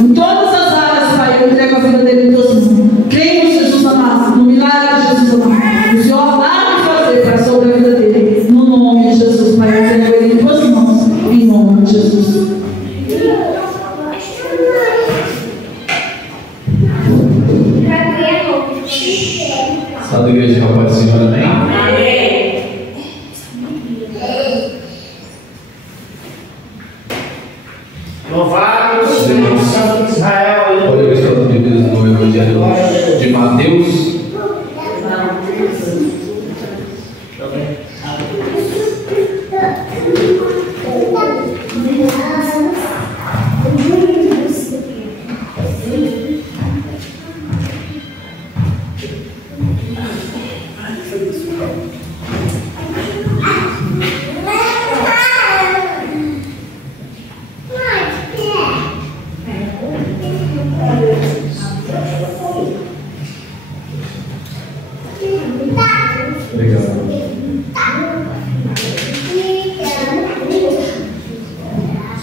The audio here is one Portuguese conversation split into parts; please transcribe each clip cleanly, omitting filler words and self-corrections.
Em todas as áreas, Pai, eu entrego a vida dele em Deus. Creio no Jesus amado, no milagre de Jesus amado. O Senhor vai me fazer para sobre a vida dele. No nome de Jesus, Pai, eu entrego ele em tuas mãos. Em nome de Jesus. Só da igreja já pode Senhor, amém? Amém. Louvado seja o Santo de Israel. Olha a questão das Bíblias no Evangelho de Mateus.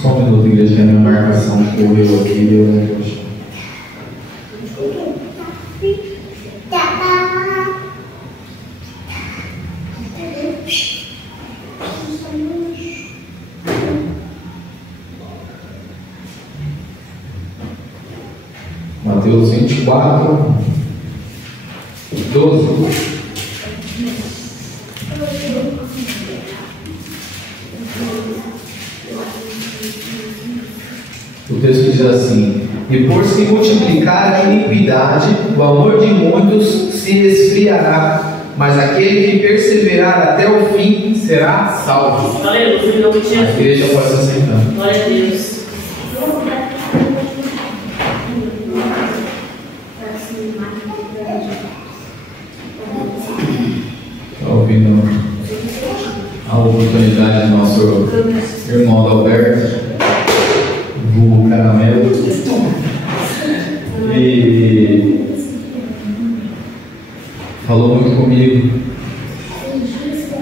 Só um minuto, igreja, que a minha marcação correu aqui e eu não achei. Mateus 24, 12. O texto diz assim: e por se multiplicar a iniquidade, o amor de muitos se esfriará, mas aquele que perseverar até o fim será salvo. Aleluia, em nome de Jesus. A igreja pode se assentar. Glória a Deus. Está ouvindo a oportunidade do nosso irmão Adalberto, vulgo Caramelo, e falou muito comigo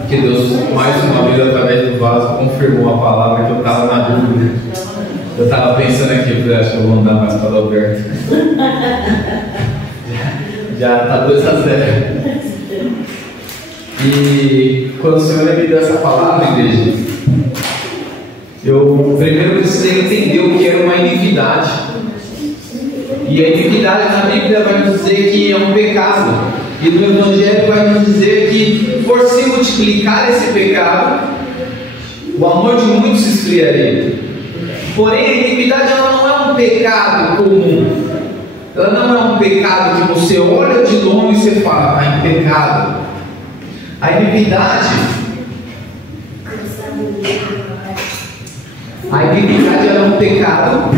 que Deus, mais uma vez, através do vaso, confirmou a palavra que eu estava na dúvida. Eu estava pensando aqui, eu falei, acho que eu vou andar mais para o Adalberto. Já está 2-0. E quando o Senhor me deu essa palavra, igreja, eu primeiro precisei entender o que era uma iniquidade. E a iniquidade na Bíblia vai nos dizer que é um pecado. E no Evangelho vai nos dizer que por se multiplicar esse pecado, o amor de muitos se esfriaria. Porém, a iniquidade ela não é um pecado comum. Ela não é um pecado que você olha de longe e você fala, ah, é pecado. A iniquidade é um pecado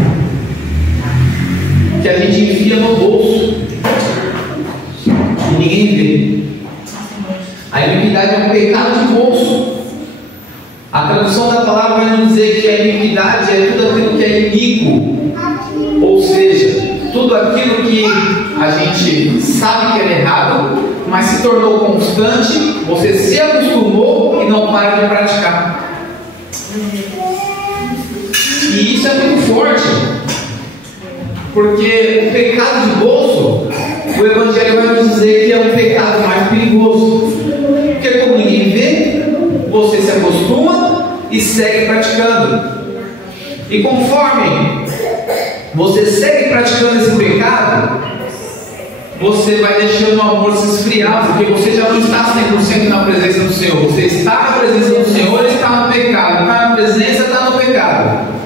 que a gente enfia no bolso e ninguém vê. A iniquidade é um pecado de bolso. A tradução da palavra vai nos dizer que a iniquidade é tudo aquilo que é iníquo, ou seja, tudo aquilo que a gente sabe que é errado, mas se tornou constante, você se acostumou e não para de praticar. E isso é muito forte, porque o pecado de bolso, o Evangelho vai nos dizer que é um pecado mais perigoso, porque como ninguém vê, você se acostuma e segue praticando. E conforme você segue praticando esse pecado, você vai deixando o amor se esfriar, porque você já não está 100% na presença do Senhor. Você está na presença do Senhor e está no pecado. Está na presença, está no pecado.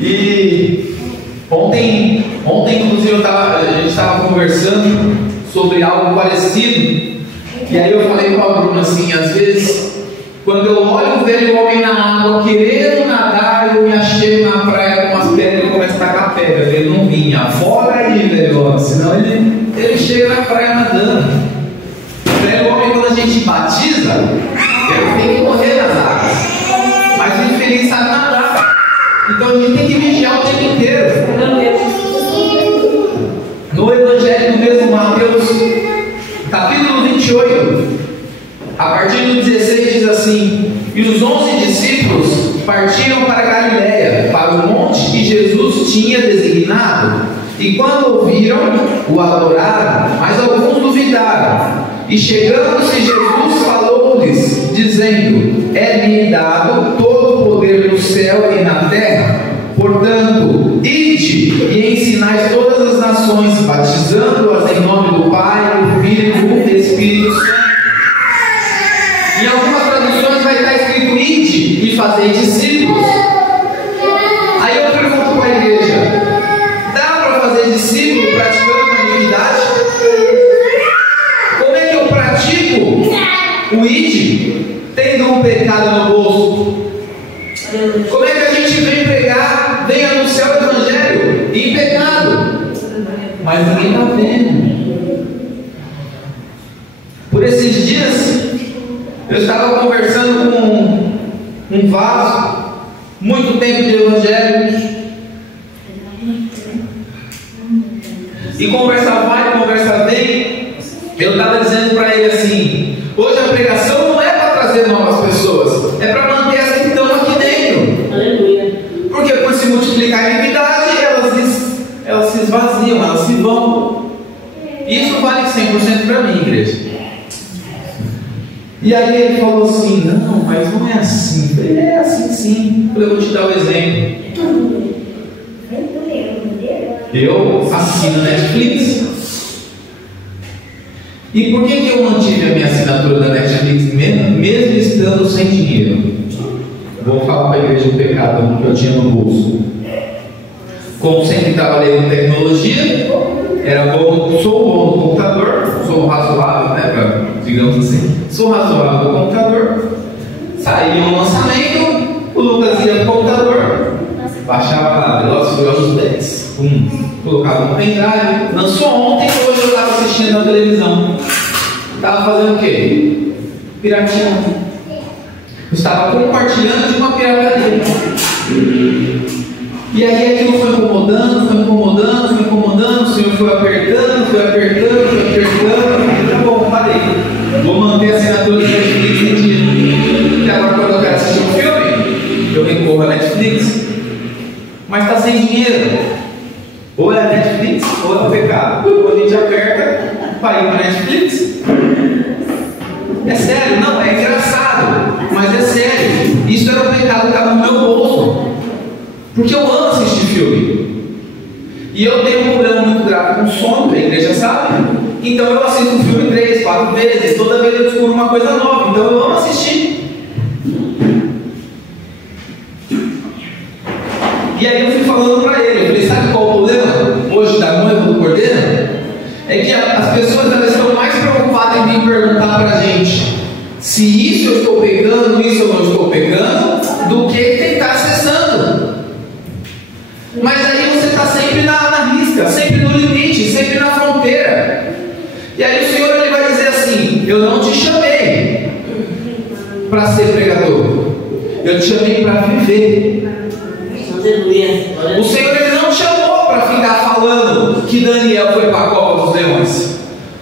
E ontem inclusive, a gente estava conversando sobre algo parecido. E aí eu falei para o Bruno assim, às vezes, quando eu olho o velho homem na água querendo nadar, eu me achei na praia com umas pedras e começo a tacar pedra. Ele não vinha, fora aí, velho homem, senão ele chega na praia nadando. O velho homem, quando a gente batiza, ele tem que correr nas águas, mas o infeliz sabe nadar, então a gente tem que vigiar o tempo inteiro. No Evangelho do mesmo Mateus, capítulo 28, a partir do 16 diz assim: e os 11 discípulos partiram para Galiléia, para o monte que Jesus tinha designado. E quando ouviram, o adoraram, mas alguns duvidaram. E chegando-se Jesus, falou-lhes, dizendo: é-me dado todo o poder no céu e na terra. Portanto, ide e ensinai todas as nações, batizando-as em nome do Pai, do Filho e do Espírito Santo. Em algumas traduções vai estar escrito: ide e fazei discípulos. Aí eu pergunto para a igreja: dá para fazer discípulo praticando a iniquidade? Como é que eu pratico o ide tendo um pecado no bolso? Como é que a gente vem pregar, vem anunciar o Evangelho em pecado? Mas ninguém está vendo. Por esses dias, eu estava conversando com um vaso, muito tempo de Evangelho. E conversa vai, conversa vem. Eu estava dizendo para ele assim: hoje a pregação não é para trazer novas pessoas, é para manter as que estão aqui dentro. Aleluia. Porque por se multiplicar a iniquidade, elas se esvaziam, elas se vão. Isso vale 100% para mim, igreja. E aí ele falou assim: não, mas não é assim. Eu falei: é assim sim. Eu vou te dar o exemplo. Eu assino Netflix. E por que eu mantive a minha assinatura da Netflix mesmo estando sem dinheiro? Vou falar para a igreja o pecado que eu tinha no bolso. Como sempre trabalhei com tecnologia, sou bom no computador, sou razoável, né, digamos assim, sou razoável no computador. Saía um lançamento, o Lucas ia para o computador, baixava lá, Velozes e Furiosos 10, colocava no pendrive. Lançou ontem, hoje eu estava assistindo na televisão. Estava fazendo o quê? Pirateando. Eu estava compartilhando de uma pirataria. E aí aquilo foi incomodando, o Senhor foi apertando. Tá bom, parei. Vou manter a assinatura do Netflix em dia. E agora quando eu quero assistir um filme, eu recorro a Netflix. Mas está sem dinheiro. Ou é Netflix ou é o pecado. Quando a gente aperta, para ir para Netflix. É sério, não, é engraçado, mas é sério. Isso era um pecado que estava no meu bolso. Porque eu amo assistir filme. E eu tenho um problema muito grave com sono, a igreja sabe. Então eu assisto um filme 3, 4 vezes. Toda vez eu descubro uma coisa nova. Então eu amo assistir. E aí eu fui falando para ele. Eu falei: sabe qual o problema hoje da noiva do Cordeiro? É que as pessoas elas estão mais preocupadas em vir perguntar para a gente se isso eu estou pegando, isso eu não estou pegando, do que tentar acessando. Mas aí você está sempre na risca, sempre no limite, sempre na fronteira. E aí o Senhor ele vai dizer assim: eu não te chamei para ser pregador, eu te chamei para viver. O Senhor ele não te chamou para ficar falando que Daniel foi para a cova dos leões.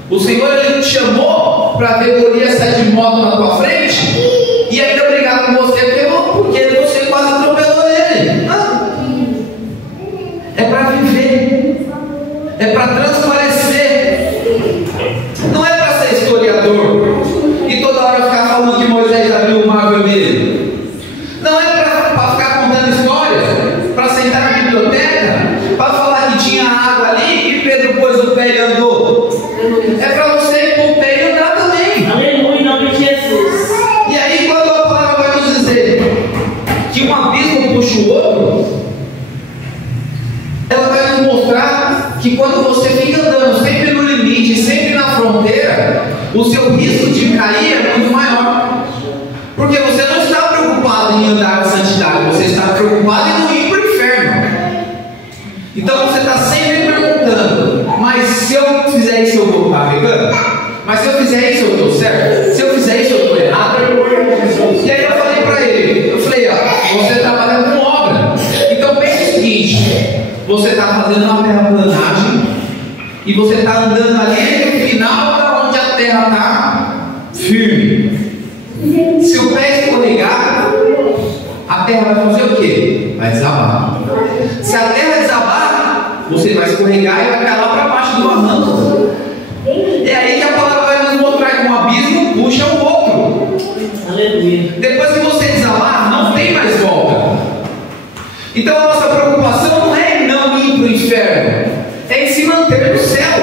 O Senhor ele te chamou para ver Golias sair de moto na tua frente e ainda brigar com você porque você quase atropelou ele. É para viver, é para transparecer, não é para ser historiador e toda hora ficar falando que Moisés abriu o mar vermelho. Não é para ficar contando histórias, para sentar na biblioteca, para falar que tinha água ali e Pedro pôs o pé e andou. É para você ir com o pé e andar também. Aleluia, em nome de Jesus. E aí quando a palavra vai nos dizer que um abismo puxa o outro, ela vai nos mostrar que quando você fica andando sempre no limite, sempre na fronteira, o seu risco de cair é muito maior. Porque você não está preocupado em andar na santidade, você está preocupado em não ir para o inferno. Então você está sempre perguntando: mas se eu fizer isso eu vou estar pecando? Mas se eu fizer isso eu estou certo? Se eu fizer isso eu estou errado? E aí eu falei para ele, você trabalha com obra. Então pense o seguinte: você está fazendo uma terraplanagem e você está andando ali no final onde a terra está firme. Se o pé escorregar, a terra vai fazer o quê? Vai desabar. Se a terra desabar, você vai escorregar e vai cair lá para baixo do barranco. É aí que a palavra vai nos mostrar que um abismo puxa o outro. Aleluia. Depois que você desabar, não tem mais volta. Então a nossa preocupação não é em não ir para o inferno, é em se manter no céu.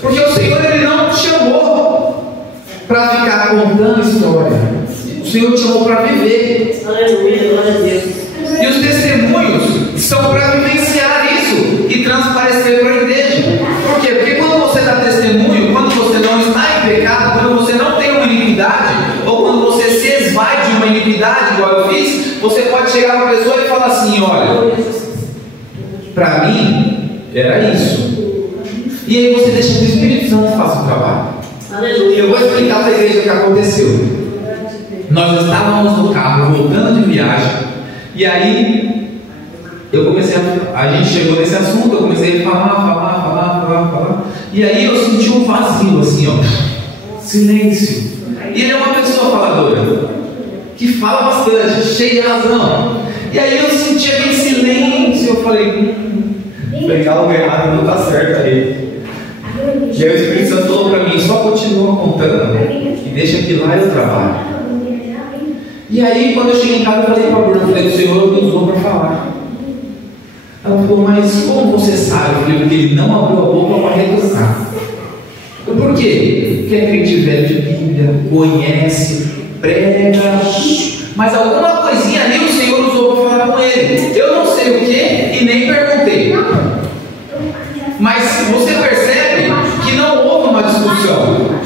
Porque o Senhor, Ele não te chamou para ficar contando história. O Senhor te chamou para viver. Aleluia, glória a Deus. E os testemunhos são para vivenciar isso e transparecer para a igreja. Por quê? Porque quando você dá testemunho, quando você não está em pecado, quando você não tem uma iniquidade, ou quando você se esvai de uma iniquidade, igual eu fiz, você pode chegar para a pessoa e falar assim: olha, para mim era isso. E aí você deixa que o Espírito Santo faça o trabalho. Aleluia. Eu vou explicar para a igreja o que aconteceu. Nós estávamos no carro voltando de viagem, e aí eu comecei a gente chegou nesse assunto, eu comecei a falar, e aí eu senti um vazio assim, ó, silêncio. E ele é uma pessoa faladora, que fala bastante, cheia de razão. E aí eu senti aquele silêncio, eu falei, algo errado não está certo aí. E aí o Espírito Santo falou para mim: só continua contando e deixa que lá eu trabalho. E aí quando eu cheguei em casa, eu falei para a Bruna, falei: o Senhor me usou para falar. Ela falou: mas como você sabe? Eu falei: porque Ele não abriu a boca para retornar. Por quê? Porque é crente velho de Bíblia, conhece, prega, mas alguma coisinha ali o Senhor usou para falar com ele. Eu não sei o que e nem perguntei. Mas você percebe que não houve uma discussão.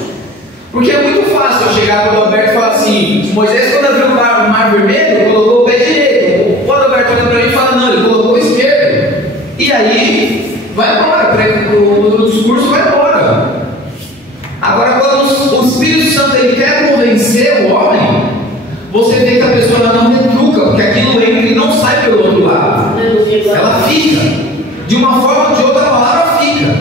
Porque é muito fácil eu chegar para o Alberto e falar assim: Moisés, quando abriu o mar vermelho, colocou o pé direito. O Alberto olha para mim e fala: não, ele colocou o esquerdo. E aí, vai embora, o discurso vai embora. Agora, quando o Espírito Santo ele quer convencer o homem, você vê que a pessoa não retruca, porque aquilo entra e não sai pelo outro lado. Ela fica. De uma forma ou de outra, a palavra fica.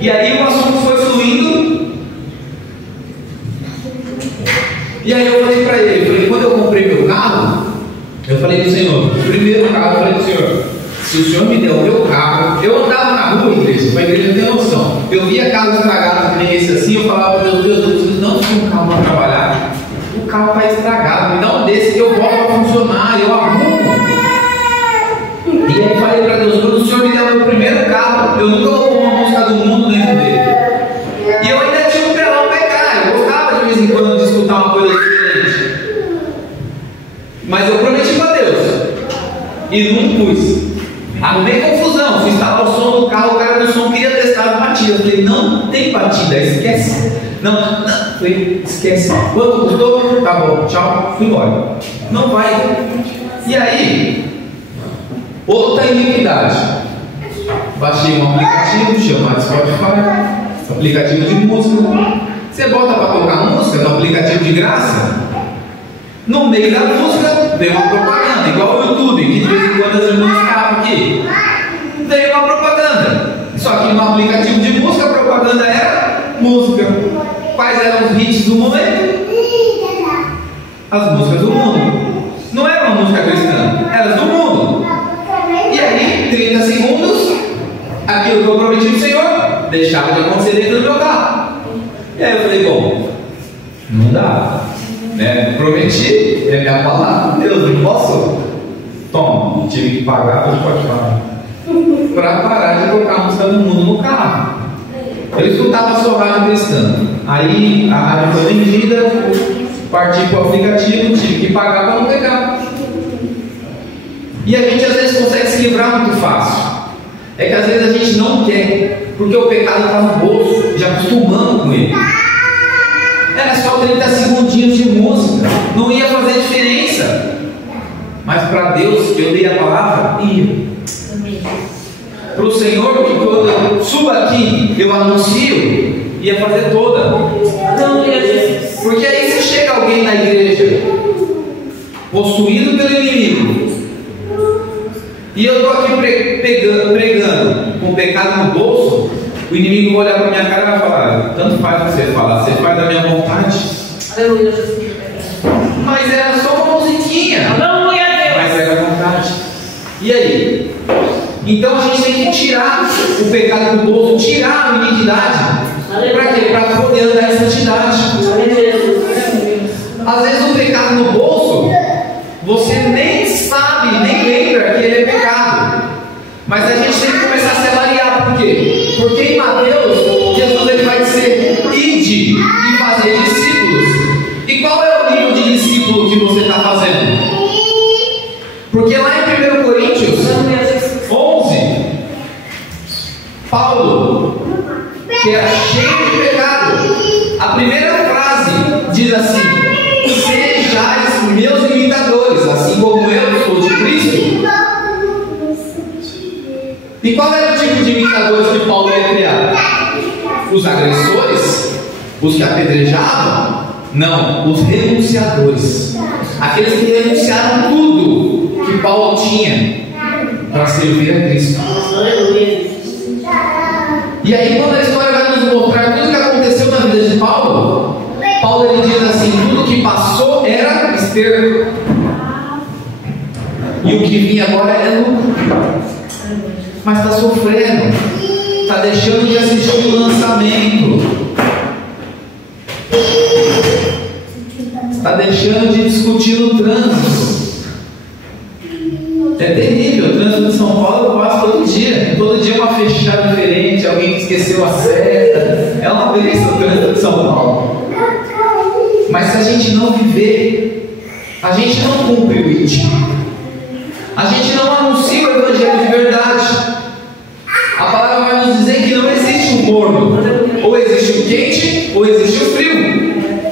E aí o assunto foi fluindo. E aí eu falei para ele, quando eu comprei meu carro, eu falei para o Senhor, o primeiro carro, eu falei para o Senhor: se o Senhor me der o meu carro, eu andava na rua, igreja, para a igreja ter noção. Eu via carros estragados que nem esse assim, eu falava: meu Deus, eu preciso não ter um carro para trabalhar. O carro está estragado, me dá um desse que eu boto para funcionar, eu arrumo. E aí falei para Deus: quando o Senhor me der o meu primeiro carro, eu nunca vou pôr uma música do mundo dentro dele. E eu ainda tinha um pelão pecar, eu gostava de vez em quando de escutar uma coisa diferente. Mas eu prometi para Deus e não pus. Arrumei confusão, fui instalar o som do carro, o cara do som queria testar as batidas. Eu falei: não tem batida, esquece. Não, falei: esquece. Quanto custou? Tá bom, tchau, fui embora. Não vai. E aí, outra iniquidade. Baixei um aplicativo chamado Spotify, aplicativo de música. Você bota para tocar música no aplicativo de graça. No meio da música veio uma propaganda, igual o YouTube, que de vez em quando as irmãs escapam aqui. Veio uma propaganda. Só que no aplicativo de música a propaganda era música. Quais eram os hits do momento? As músicas do mundo. Não era uma música cristã, era do mundo. E aí, 30 segundos, aquilo que eu prometi ao Senhor deixava de acontecer dentro do meu carro. E aí eu falei: bom, não dá, né? Prometi, é minha palavra, Deus, não posso. Toma, tive que pagar o Spotify para parar de colocar a música do mundo no carro. Eu escutava só rádio cristã. Aí a rádio foi vendida, parti para o aplicativo, tive que pagar para não pegar. E a gente às vezes consegue se livrar muito fácil. É que às vezes a gente não quer, porque o pecado está no bolso, já acostumando com ele. Era só 30 segundinhos de música, não ia fazer diferença. Mas para Deus, eu dei a palavra, ia. Para o Senhor, que quando eu subo aqui, eu anuncio, ia fazer toda. Porque aí se chega alguém na igreja, possuído pelo inimigo, e eu estou aqui pregando com o pecado no bolso, o inimigo vai olhar para minha cara e vai falar: tanto faz você falar, você faz da minha vontade. Aleluia, Jesus. mas era só uma musiquinha. Aleluia a Deus. Mas era vontade. E aí? Então a gente tem que tirar o pecado do bolso, tirar a iniquidade. Para quê? Para poder andar em santidade. Às vezes o pecado no bolso, você nem sabe, nem lembra que ele é pecado. Mas a gente tem que começar a se avaliar. Por quê? Porque em Mateus, Jesus ele vai dizer: ide e fazer discípulos. E qual é o nível de discípulo que você está fazendo? Porque lá em 1 Coríntios 11, Paulo, que era cheio de pecado, a primeira frase diz assim: sejais meus imitadores, assim como eu sou de Cristo. E qual era o tipo de imitadores que Paulo ia criar? Os agressores? Os que apedrejavam? Não, os renunciadores. Aqueles que renunciaram tudo que Paulo tinha para servir a Cristo. E aí, quando a história vai nos mostrar tudo que aconteceu na vida de Paulo, Paulo ele diz assim: tudo que passou era esterco, e o que vinha agora é lucro. Mas está sofrendo, está deixando de assistir o lançamento, está deixando de discutir no trânsito. É terrível, o trânsito de São Paulo eu passo todo dia uma fechada diferente, alguém que esqueceu a seta. É uma beleza o trânsito de São Paulo. Mas se a gente não viver, a gente não cumpre o ID, a gente não anuncia o evangelho de verdade. A palavra vai nos dizer que não existe o morno, ou existe o quente, ou existe o frio.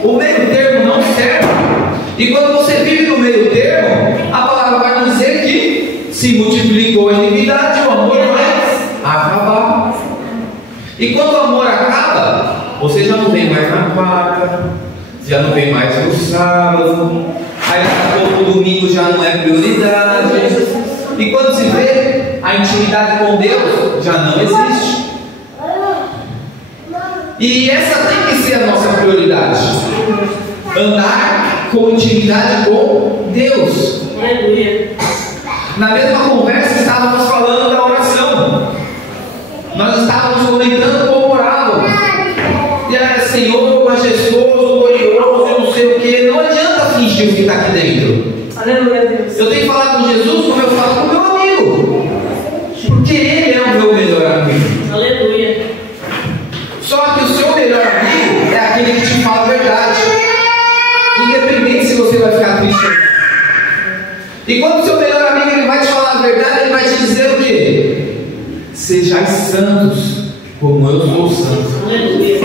O meio termo não serve. E quando você vive no meio termo, a palavra vai nos dizer que se multiplicou a iniquidade, o amor vai acabar. E quando o amor acaba, você já não vem mais na vaca, já não vem mais no sábado, aí daqui a pouco o domingo já não é prioridade. E quando se vê, a intimidade com Deus já não existe. E essa tem que ser a nossa prioridade: andar com intimidade com Deus. Na mesma conversa estávamos falando da oração. Nós estávamos comentando como oravam. E era Senhor, majestoso, glorioso, eu não sei o que. Não adianta fingir o que está aqui dentro. Aleluia, Deus. Eu tenho que falar com Jesus como eu falo com o meu amigo, porque ele é o meu melhor amigo. Aleluia. Só que o seu melhor amigo é aquele que te fala a verdade, independente se você vai ficar triste ou não. E quando o seu melhor amigo ele vai te falar a verdade, ele vai te dizer o quê? Sejais santos como eu sou santo. Aleluia.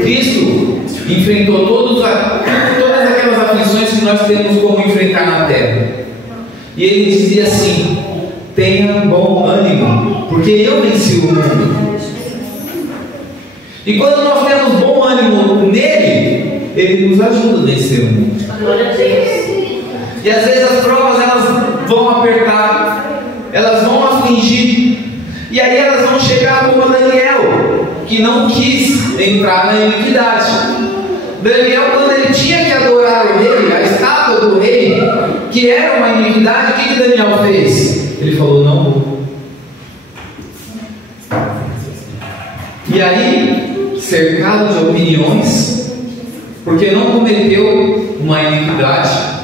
Cristo enfrentou todas aquelas aflições que nós temos como enfrentar na terra. E ele dizia assim: tenha bom ânimo, porque eu venci o mundo. E quando nós temos bom ânimo nele, ele nos ajuda a vencer o mundo. Glória a Deus. E às vezes as provas elas vão apertar, elas vão afligir, e aí elas vão chegar como Daniel, que não quis entrar na iniquidade. Daniel, quando ele tinha que adorar o rei, a estátua do rei, que era uma iniquidade, o que Daniel fez? Ele falou: não vou. E aí, cercado de opiniões, porque não cometeu uma iniquidade.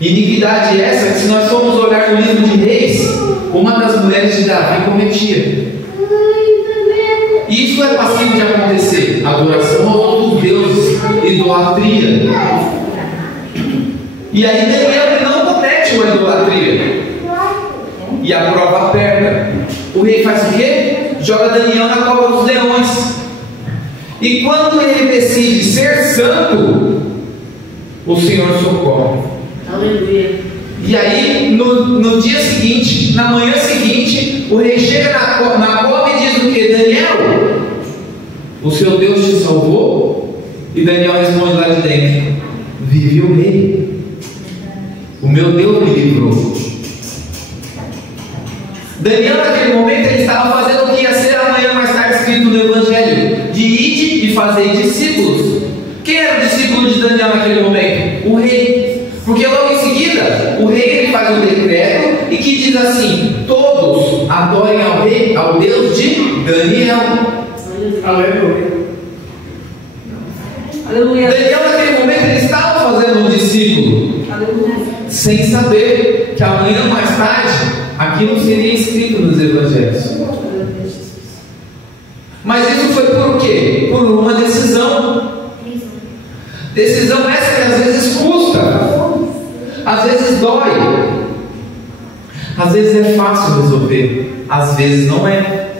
Iniquidade essa que, se nós formos olhar no livro de Reis, uma das mulheres de Davi cometia. E isso é passível de acontecer: adoração aos outros deuses, idolatria. E aí Daniel não comete uma idolatria. E a prova aperta. O rei faz o quê? Joga Daniel na cova dos leões. E quando ele decide ser santo, o Senhor socorre. Aleluia. E aí, no dia seguinte, na manhã seguinte, o rei chega na cova e diz o que? Daniel, o seu Deus te salvou? E Daniel responde lá de dentro: vive o rei, o meu Deus me livrou. Daniel, naquele momento, ele estava fazendo o que ia ser amanhã mais tarde escrito no Evangelho: de ide e fazer discípulos. Quem era o discípulo de Daniel naquele momento? O rei. Porque logo em seguida, o rei ele faz um decreto e que diz assim: todos adorem ao rei, ao Deus de Daniel. Aleluia. Aleluia. Daniel naquele momento ele estava fazendo um discípulo, Aleluia. sem saber que amanhã mais tarde aquilo seria escrito nos evangelhos. Mas isso foi por quê? Por uma decisão. Decisão essa que às vezes custa, às vezes dói, às vezes é fácil resolver, às vezes não é.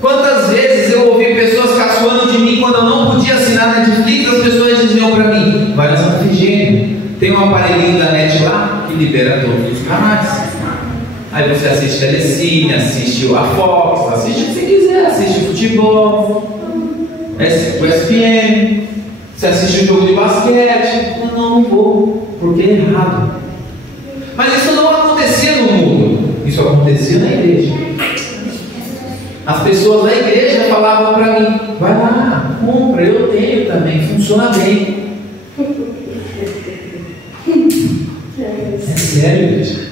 Quantas vezes eu ouvi pessoas caçoando de mim quando eu não podia assinar na Netflix, as pessoas diziam para mim: vai na Santa Efigênia, tem um aparelhinho da net lá que libera todos os canais. Aí você assiste Telecine, assiste a Fox, assiste o que você quiser, assiste futebol, o ESPN, você assiste um jogo de basquete. Não vou, porque é errado. Mas isso não acontecia no mundo, isso acontecia na igreja. As pessoas da igreja falavam para mim: vai lá, compra, eu tenho também, funciona bem. É sério, igreja.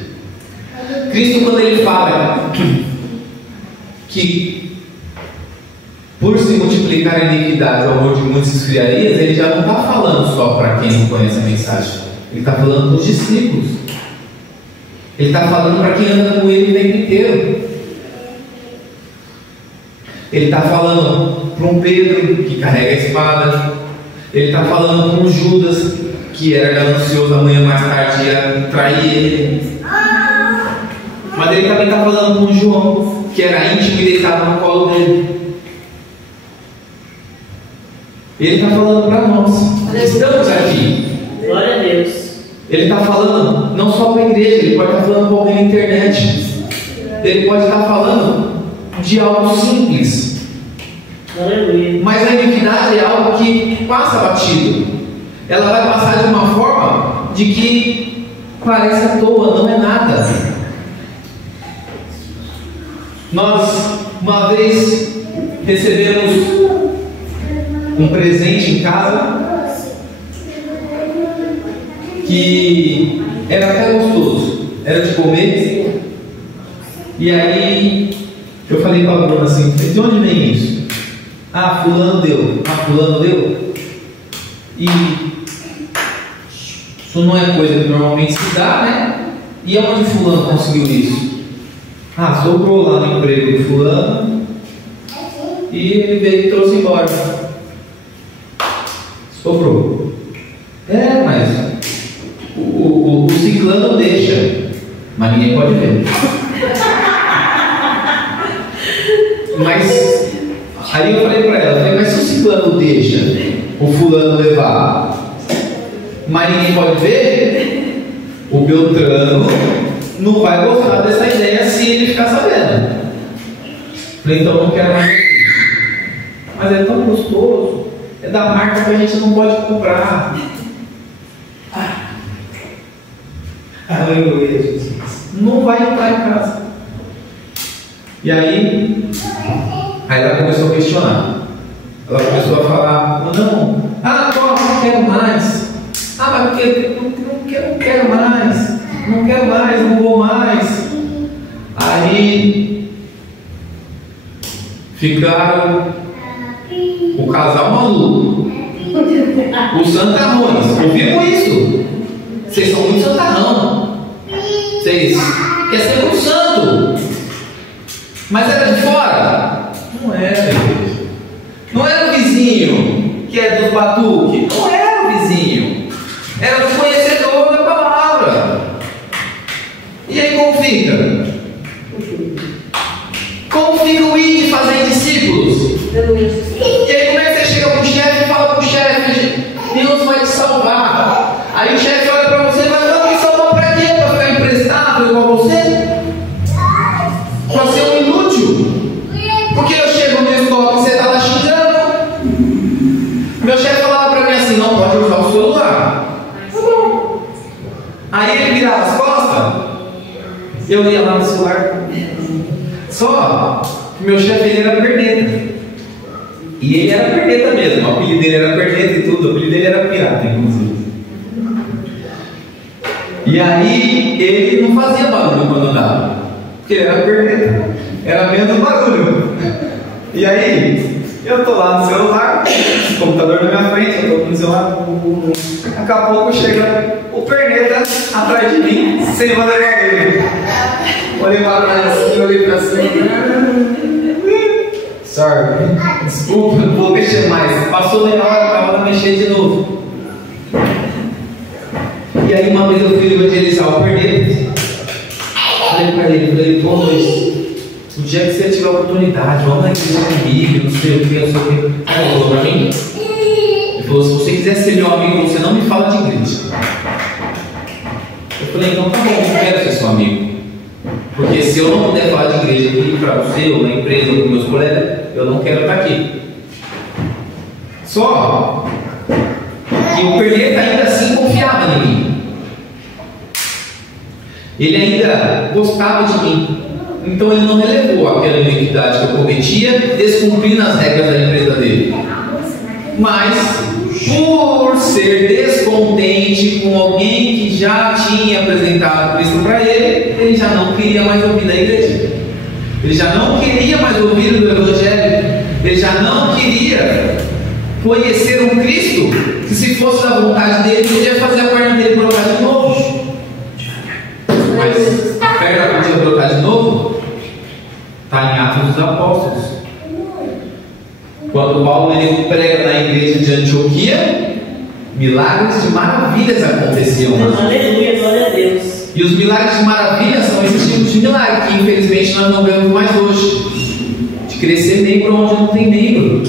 Cristo, quando ele fala que por se multiplicar a iniquidade, o amor de muitos esfriaria, ele já não está falando só para quem não conhece a mensagem, ele está falando para os discípulos, ele está falando para quem anda com ele o tempo inteiro, ele está falando para um Pedro que carrega a espada, ele está falando para um Judas que era ganancioso, amanhã mais tarde ia trair ele. Mas ele também está falando com o João, que era íntimo e deitado no colo dele. Ele está falando para nós, estamos aqui. Glória a Deus. Ele está falando não só para a igreja, ele pode estar falando para alguém na internet. Ele pode estar falando de algo simples. Aleluia. Mas a iniquidade é algo que passa batido. Ela vai passar de uma forma de que parece à toa, não é nada. Nós, uma vez, recebemos um presente em casa que era até gostoso, era de comer. E aí eu falei para a Bruna assim: de onde vem isso? Ah, fulano deu. Ah, fulano deu. E isso não é coisa que normalmente se dá, né? E aonde fulano conseguiu isso? Ah, sobrou lá no emprego do fulano e ele veio e trouxe embora. Sobrou. É, mas o ciclano deixa, mas ninguém pode ver. Mas aí eu falei para ela, mas se o ciclano deixa o fulano levar, mas ninguém pode ver, o Beltrano não vai gostar dessa ideia se ele ficar sabendo. Falei, então não quero mais. Mas é tão gostoso, é da marca que a gente não pode comprar. Aleluia, Jesus. Não vai entrar em casa. E aí ela começou a questionar. Ela começou a falar: não, não quero mais. Mas porque não quero mais. Não quero mais, não vou mais. Aí ficaram o casal maluco, os santarrões. Ouviram isso? Vocês são muito santarrão. Vocês querem ser muito santo. Mas era de fora? Não era, igreja. Não era o vizinho que é dos batuques. Não era o vizinho. Era o conhecedor da palavra. E aí como fica? Como fica o ir de fazer discípulos? E aí como é que você chega para o chefe e fala para o chefe: Deus vai te salvar. Aí o chefe olha para você: mas não me salvar para quê? Para ficar emprestado igual você? Para ser um inútil? Porque eu chego no estoque e você está lá xingando. Meu chefe falava para mim assim: não pode usar o celular. Aí ele virava as costas, eu ia lá no celular. Só que meu chefe ele era perneta. E ele era perneta mesmo, o apelido apelido dele era perneta e tudo, o apelido dele era pirata, inclusive. E aí ele não fazia barulho quando andava, porque ele era perneta, era menos barulho. E aí eu tô lá no celular, computador na minha frente, eu tô no celular, daqui a pouco chega o perneta atrás de mim, sem fazer barulho. Olhei para trás assim, olhei para cima. Sorry, desculpa, não vou mexer mais. Passou meia hora, eu tava mexendo de novo. E aí uma vez eu fui evangelizar o perneta. Falei para ele, pô, o dia que você tiver a oportunidade, vamos na igreja comigo, não sei o que, não sei o que. Aí ele falou para mim, ele falou, se você quiser ser meu amigo, você não me fala de igreja. Eu falei, então tá bom, eu quero ser seu amigo. Porque se eu não puder falar de igreja aqui para você, ou na empresa, ou com meus colegas, eu não quero estar aqui. Só que o perneta ainda assim confiava em mim. Ele ainda gostava de mim. Então ele não relevou aquela iniquidade que eu cometia, descumprindo as regras da empresa dele. Mas, por ser descontente com alguém que já tinha apresentado Cristo para ele, ele já não queria mais ouvir da igreja. Ele já não queria mais ouvir do Evangelho. Ele já não queria conhecer um Cristo que, se fosse da vontade dele, podia fazer a perna dele brotar de novo. Mas a perna podia brotar de novo? Está em Atos dos Apóstolos. Quando Paulo ele prega na igreja de Antioquia, milagres de maravilhas aconteciam. Aleluia, glória a Deus. E os milagres de maravilha são esses tipos de milagre que infelizmente nós não vemos mais hoje. De crescer membro onde não tem membro.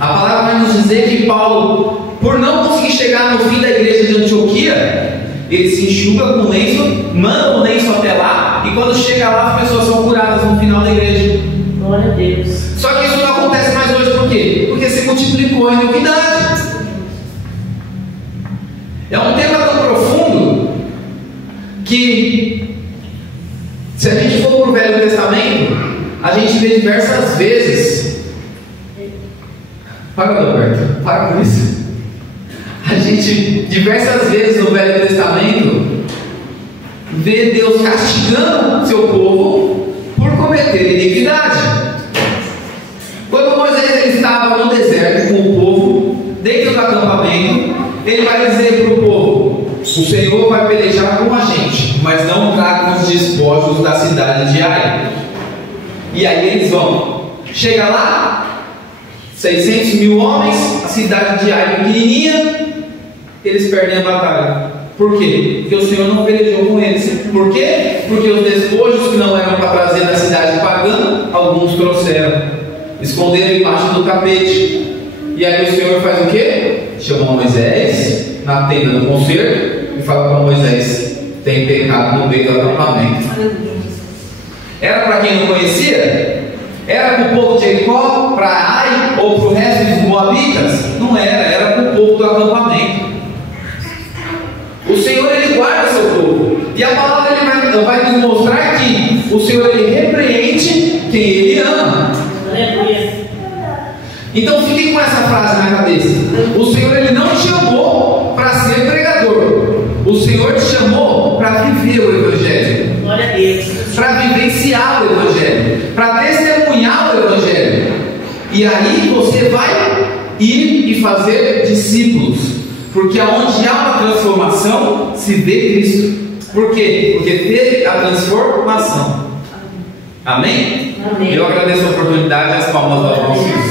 A palavra vai nos dizer que Paulo, por não conseguir chegar no fim da igreja de Antioquia, ele se enxuga com lenço, manda o lenço até lá, e quando chega lá as pessoas são curadas no final da igreja. Glória a Deus. Só que isso não acontece mais hoje, por quê? Porque se multiplicou a iniquidade. É um tema tão profundo que, se a gente for para o Velho Testamento, a gente vê diversas vezes. Para, Roberto, para com isso. A gente, diversas vezes no Velho Testamento, vê Deus castigando seu povo por cometer iniquidade. Quando Moisés ele estava no deserto com o povo, dentro do acampamento, ele vai dizer para o povo: o Senhor vai pelejar com a gente, mas não traga os despojos da cidade de Ai. E aí eles vão. Chega lá, 600 mil homens, a cidade de Ai pequenininha, eles perdem a batalha. Por quê? Porque o Senhor não pelejou com eles. Por quê? Porque os despojos que não eram para trazer da cidade pagã, alguns trouxeram, esconderam embaixo do tapete. E aí o Senhor faz o quê? Chama Moisés na tenda do concerto e fala para Moisés: tem pecado no meio do acampamento. Era para quem não conhecia? Era para o povo de Jericó, para Ai ou para o resto dos moabitas? Não era, era para o povo do acampamento. O Senhor ele guarda seu povo, e a palavra ele vai nos mostrar que o Senhor ele repreende quem ele ama. Então fiquem com essa frase na cabeça: o Senhor ele não te chamou para ser pregador, o Senhor te chamou para viver o Evangelho, para vivenciar o Evangelho, para testemunhar o Evangelho. E aí você vai ir e fazer discípulos, porque aonde há uma transformação se vê Cristo. Por quê? Porque teve a transformação. Amém? Amém. Eu agradeço a oportunidade e as palmas da nossa.